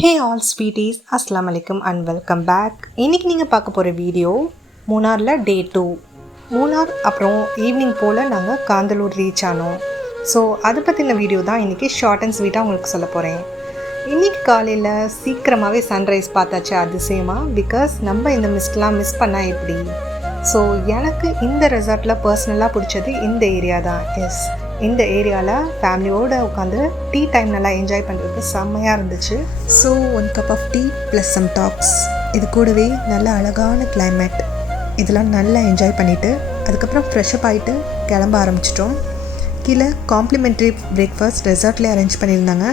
Hey all sweeties, அஸ்லாம் வலைக்கம் and welcome back. இன்றைக்கி நீங்கள் பார்க்க போகிற வீடியோ மூணாரில் டே 2. மூணார் அப்புறம் ஈவினிங் போல் நாங்கள் காந்தலூர் ரீச் ஆனோம். ஸோ அதை பற்றின வீடியோ தான் இன்றைக்கி ஷார்ட் அண்ட் ஸ்வீட்டாக உங்களுக்கு சொல்ல போகிறேன். இன்றைக்கி காலையில் சீக்கிரமாகவே சன்ரைஸ் பார்த்தாச்சு அதிசயமாக. பிகாஸ் நம்ம இந்த மிஸ்ட்லாம் மிஸ் பண்ணால் எப்படி? ஸோ எனக்கு இந்த ரெசார்ட்டில் பர்சனலாக பிடிச்சது இந்த ஏரியா தான். இந்த ஏரியாவில் ஃபேமிலியோடு உட்காந்து டீ டைம் நல்லா என்ஜாய் பண்ணுறதுக்கு செம்மையாக இருந்துச்சு. So 1 cup of tea plus some talks, இது கூடவே நல்ல அழகான கிளைமேட், இதெல்லாம் நல்லா என்ஜாய் பண்ணிவிட்டு அதுக்கப்புறம் ஃப்ரெஷ்அப் ஆகிட்டு கிளம்ப ஆரம்பிச்சிட்டோம். கீழே காம்ப்ளிமெண்ட்ரி பிரேக்ஃபாஸ்ட் ரெசார்ட்லேயே அரேஞ்ச் பண்ணியிருந்தாங்க.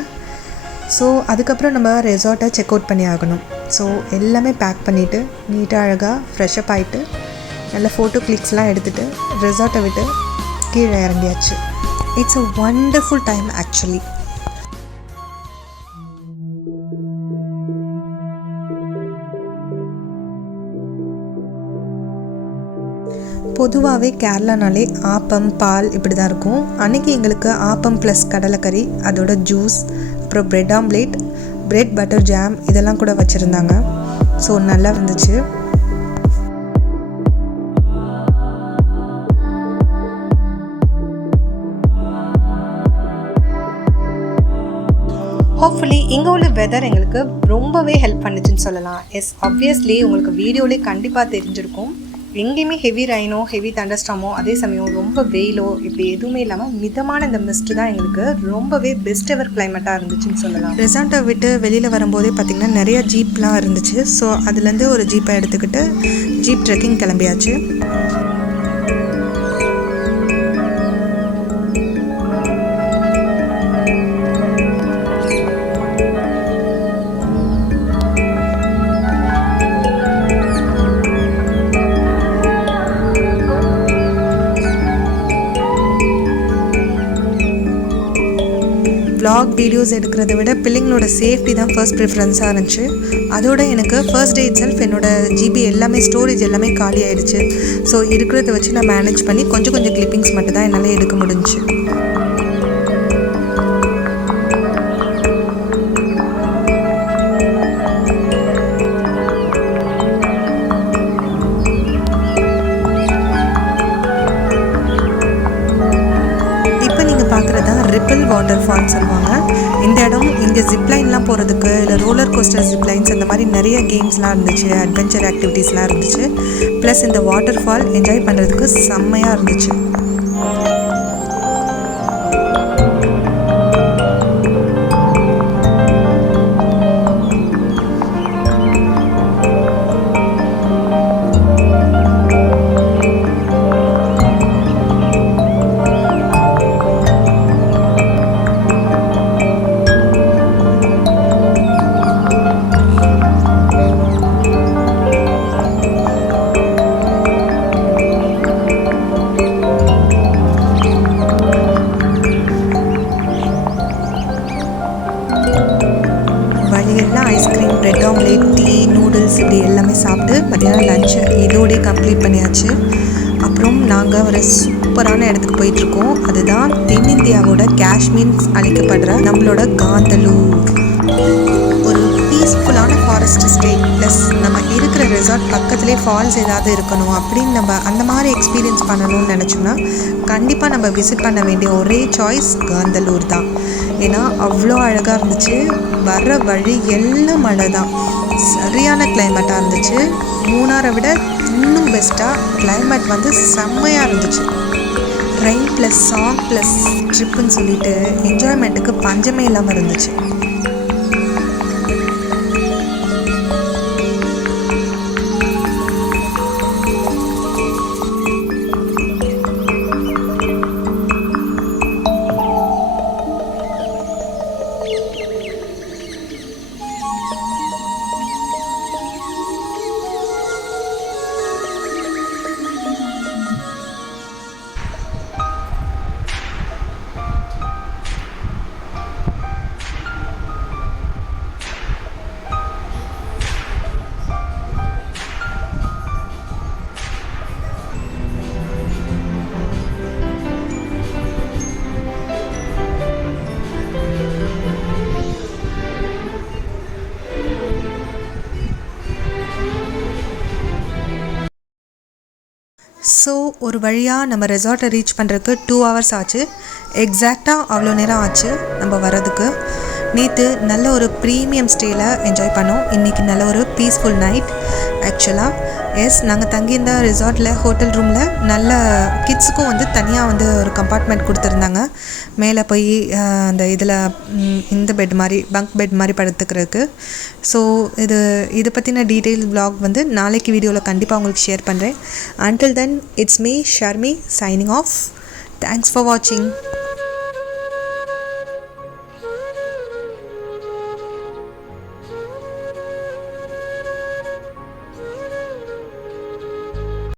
ஸோ அதுக்கப்புறம் நம்ம ரெசார்ட்டை செக் அவுட் பண்ணி ஆகணும். ஸோ எல்லாமே பேக் பண்ணிவிட்டு நீட்டாக அழகாக ஃப்ரெஷ்அப் ஆகிட்டு நல்ல ஃபோட்டோ கிளிக்ஸ்லாம் எடுத்துகிட்டு ரெசார்ட்டை விட்டு கீழே இறங்கியாச்சு. It's a wonderful time actually. பொதுவாகவே கேரளானாலே ஆப்பம் பால் இப்படி தான் இருக்கும். அன்றைக்கி எங்களுக்கு ஆப்பம் ப்ளஸ் கடலைக்கறி, அதோட ஜூஸ், அப்புறம் bread omelette, bread butter jam இதெல்லாம் கூட வச்சுருந்தாங்க. ஸோ நல்லா இருந்துச்சு. ஹோப்ஃபுல்லி இங்கே உள்ள வெதர் எங்களுக்கு ரொம்பவே ஹெல்ப் பண்ணுச்சுன்னு சொல்லலாம். ஆப்வியஸ்லி உங்களுக்கு வீடியோலேயே கண்டிப்பாக தெரிஞ்சிருக்கும். எங்கேயுமே ஹெவி ரெயினோ ஹெவி தண்டர்ஸ்டார்மோ அதே சமயம் ரொம்ப வெயிலோ இப்படி எதுவுமே இல்லாமல் மிதமான இந்த மிஸ்ட் தான் எங்களுக்கு ரொம்பவே பெஸ்ட் எவர் கிளைமேட்டாக இருந்துச்சுன்னு சொல்லலாம். ரெசார்ட்டை விட்டு வெளியில் வரும்போதே பார்த்திங்கன்னா நிறையா ஜீப்லாம் இருந்துச்சு. ஸோ அதுலேருந்து ஒரு ஜீப்பை எடுத்துக்கிட்டு ஜீப் ட்ரெக்கிங் கிளம்பியாச்சு. வ்ளாக் வீடியோஸ் எடுக்கிறத விட பிள்ளைங்களோட சேஃப்டி தான் ஃபர்ஸ்ட் ப்ரிஃபரன்ஸாக இருந்துச்சு. அதோட எனக்கு ஃபர்ஸ்ட் டே இட் செல்ஃப் என்னோடய ஜிபி எல்லாமே ஸ்டோரேஜ் எல்லாமே காலி ஆகிடுச்சு. ஸோ இருக்கிறத வச்சு நான் மேனேஜ் பண்ணி கொஞ்சம் கிளிப்பிங்ஸ் மட்டும் தான் என்னால் எடுக்க முடிஞ்சுச்சு. பார்க்குறது தான் ரிப்பிள் வாட்டர் ஃபால்ஸ் சொல்லுவாங்க. இந்த இடம் இங்கே ஜிப்லைன்லாம் போகிறதுக்கு இல்லை ரோலர் கோஸ்டர் ஜிப்லைன்ஸ் அந்த மாதிரி நிறைய கேம்ஸ்லாம் இருந்துச்சு, அட்வென்ச்சர் ஆக்டிவிட்டீஸ்லாம் இருந்துச்சு. ப்ளஸ் இந்த வாட்டர் ஃபால் என்ஜாய் பண்ணுறதுக்கு செம்மையாக இருந்துச்சு. வழியெல்லாம் ice cream, bread omelette, tea, noodles இப்படி எல்லாமே சாப்பிட்டு மத்தியானம் லஞ்சு இதோடய கம்ப்ளீட் பண்ணியாச்சு. அப்புறம் நாங்கள் ஒரு சூப்பரான இடத்துக்கு போயிட்டுருக்கோம். அதுதான் தென்னிந்தியாவோட காஷ்மீர் அழைக்கப்படுற நம்மளோட காந்தலூர். ஒரு பீஸ்ஃபுல்லான ஃபாரஸ்ட் ஸ்டேட் ப்ளஸ் நம்ம இருக்கிற ரெசார்ட் பக்கத்துலேயே ஃபால்ஸ் ஏதாவது இருக்கணும் அப்படின்னு நம்ம அந்த மாதிரி எக்ஸ்பீரியன்ஸ் பண்ணணும்னு நினச்சோம்னா கண்டிப்பாக நம்ம விசிட் பண்ண வேண்டிய ஒரே சாய்ஸ் காந்தலூர் தான். ஏன்னா அவ்வளோ அழகாக இருந்துச்சு. வர்ற வழி எல்லாம் மழை தான். சரியான கிளைமேட்டாக இருந்துச்சு. மூணாரை விட இன்னும் பெஸ்ட்டாக கிளைமேட் வந்து செம்மையாக இருந்துச்சு. ரெயின் ப்ளஸ் சாங் ப்ளஸ் ட்ரிப்புன்னு சொல்லிட்டு என்ஜாய்மெண்ட்டுக்கு பஞ்சமே இல்லாமல் இருந்துச்சு. ஸோ ஒரு வழியாக நம்ம ரெசார்ட்டை ரீச் பண்ணுறதுக்கு 2 hours ஆச்சு. எக்ஸாக்டாக அவ்வளோ நேரம் ஆச்சு நம்ம வர்றதுக்கு. நேற்று நல்ல ஒரு ப்ரீமியம் ஸ்டேயில் என்ஜாய் பண்ணோம். இன்றைக்கி நல்ல ஒரு பீஸ்ஃபுல் நைட். ஆக்சுவலாக நாங்கள் தங்கியிருந்த ரிசார்ட்டில் ஹோட்டல் ரூமில் நல்ல கிட்ஸுக்கும் வந்து தனியாக வந்து ஒரு கம்பார்ட்மெண்ட் கொடுத்துருந்தாங்க. மேலே போய் அந்த இதில் இந்த பெட் மாதிரி பங்க் பெட் மாதிரி படுத்துக்கிறதுக்கு. ஸோ இது பற்றின டீட்டெயில் vlog வந்து நாளைக்கு வீடியோவில் கண்டிப்பாக உங்களுக்கு ஷேர் பண்ணுறேன். Until then, it's me, Sharmi, signing off. Thanks for watching.